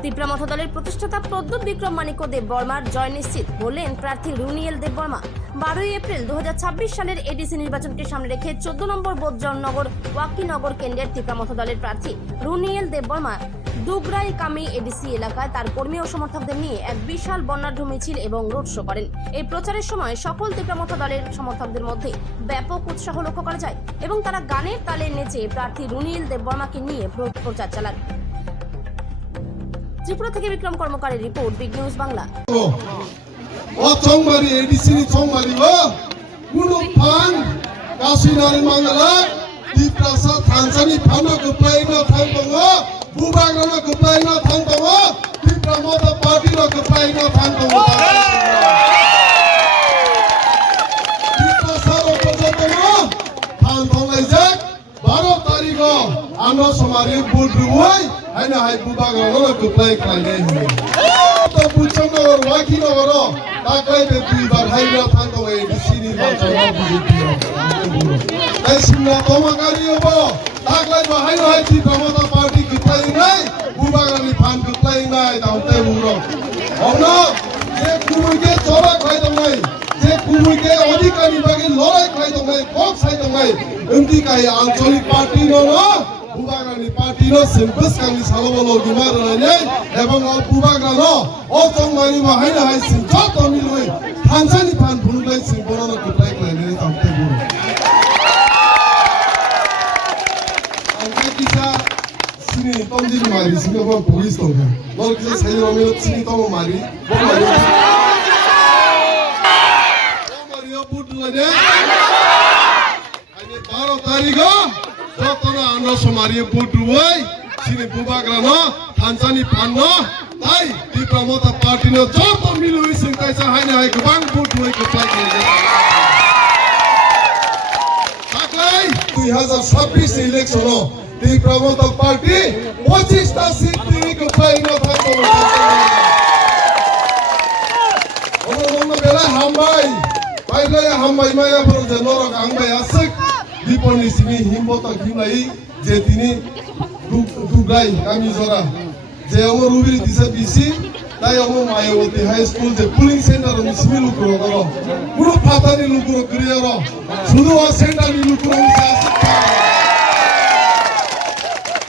ত্রিপুরা মথ দলের প্রতিষ্ঠাতা প্রদ্যুৎ বিক্রম মানিক্য দেব বর্মার জয় নিশ্চিত, বললেন প্রার্থী রুনিয়েল দেব বর্মা। 12 এপ্রিল 2026 সালের এডিসি নির্বাচনকে সামনে রেখে 14 নম্বর বোধজননগর ওয়াকিনগর কেন্দ্রের ত্রিপুরা মথ দলের প্রার্থী রুনিয়েল দেব বর্মা দুগরাই কামি এডিসি এলাকায় তার কর্মী ও সমর্থকদের নিয়ে এক বিশাল বর্ণাঢ্য মিছিল এবং রোড শো করেন। এই প্রচারের সময় সকল ত্রিপুরা মথ দলের সমর্থকদের মধ্যে ব্যাপক উৎসাহ লক্ষ্য করা যায় এবং তারা গানের তালে নেচে প্রার্থী রুনিয়েল দেব বর্মাকে নিয়ে প্রচার চালান। ত্রিপুরা থেকে বিক্রম কর্মকারের রিপোর্ট, বিগ নিউজ বাংলা। 정말이 에디슨이 정말이고 무릎판 가시나는 망가라 디프라사 탄산이 반도 급라이나 탄동어 무방으로 급라이나 탄동어 디프라모다 파티로 급라이나 탄동어 디프라사로 꺼졌동어 탄동라이작 바로 따리고 안로 소마리 부드루이 하이나 하이 무방으로 급라이 클라이네 또 부천으로 와키너로 나가이베 두이발 하이라 탄동에 미시니 맞춰서 부르기요. 나이신나 도마가리여보 나가이베 하이라 하이티 더마다 파티 그타이나이 무바가리 반 그타이나이 다운테 부르. 어느 제 구물게 저라 가이동나이 제 구물게 어디까지 바기 너라이 가이동나이 꼭 사이동나이 음디가이 안철리 파티너너 부바가니 파티너 심플스 강이 살아보러 기마르라니 এবং 부바가너 어정마니 뭐 하이나 하이신 저도 밀로이 탄산이 반 부르다이 신 보러는 그따이 클라이네 담대 부르 안개 기사 신이 던지는 말이 싱가포르 보이스 동네 너 기사 사이로면 신이 떠면 말이 뭐 말이야 뭐 말이야 부르라니 아니 바로 다리가 저거는 안로 소마리에 부드루이 신이 부바가너 탄산이 반너 তাই ডিপ্লোমাটা পার্টিনো যত মিল হইছে তাইসা হাইনা হাই গোবাং ভোট হই কোথায় গেছে তাকলাই 2026 ইলেকশন ডিপ্লোমাটা পার্টি 25 টা সিট তিনি কোথায় না থাকতো ওনো বেলা হামবাই বাইলে হামবাই মায়া পর যে নরক হামবাই আছে বিপনি সিনি হিমবতা কিলাই যে তিনি দুগাই কামি জরা যে আমার রুবির দিশা বিসি তাই আমার মায়াবতী হাই স্কুল যে পুলিং সেন্টার মিসমি লুকুরো করো পুরো ফাতানি লুকুরো করিয়ারো শুধু ও সেন্টারি লুকুরো মিসে আসে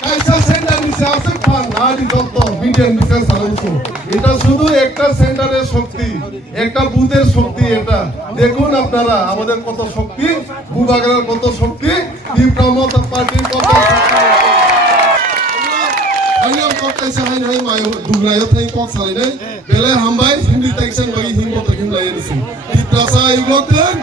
কাইসা সেন্টার মিসে আসে খান নাড়ি দত্ত মিডিয়ান ডিফেন্স সার্ভিস এটা শুধু একটা সেন্টারের শক্তি একটা বুথের শক্তি এটা দেখুন আপনারা আমাদের কত শক্তি বুবাগারের কত শক্তি ডিপ্লোমাটা পার্টির কত আইনাম কর্তাইসা হাই হাই মাই দুগরায়ো থাই কক সালাইনে বেলে হামবাই হিন্দি টেকশন বাগি হিমবত কিম লাইয়েছে ডিপ্লাসা ইগলতেন